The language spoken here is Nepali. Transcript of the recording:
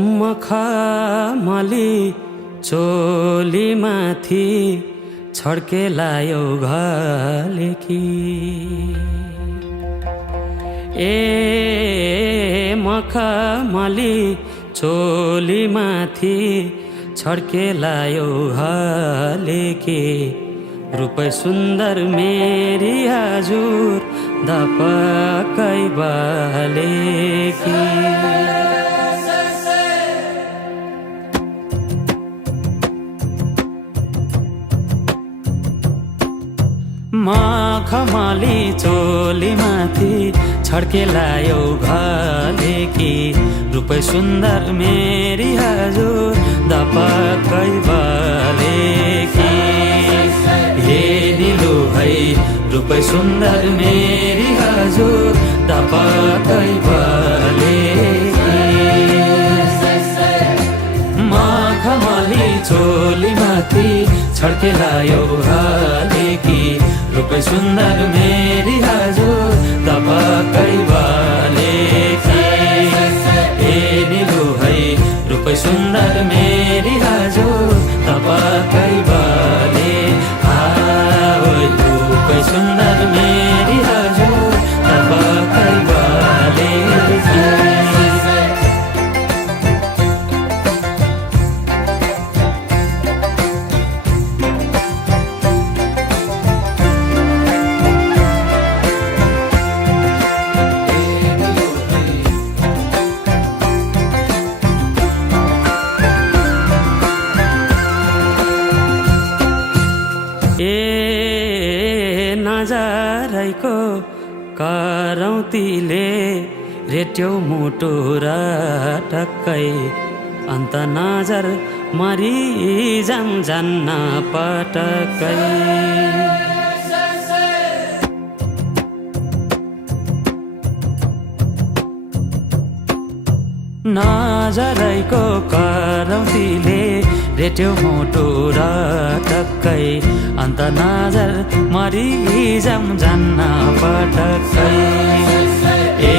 मखमली चोली माथि छड्के लायो घलेकी ए मखमली चोली माथि छड्के लायो घलेकी रूपै सुन्दर मेरी हजुर दपकै बालेकी मखमली चोली माथि छड्के लायो घलेकी रूपै सुन्दर मेरी हजुर दपकै बालेकी हे निलो है रूपै सुन्दर मेरी हजुर दपकै बालेकी मखमली चोली माथि छड्के लायो घलेकी रूपै सुन्दर मेरी हजुर दपकै बालेकी हे निलो है रूपै सुन्दर मेरी हजुर दपकै बाले रूपै सुन्दर मेरी हजुर दपकै बालेकी नजरैको करौतीले रेट्यो मुटु र टक्कै अन्त नजर मरि जान्न पटक्कै नजरैको करौतीले रेट्यो मुटु र टक्कै अन्त नजर मरि जान्न पटक्कै ए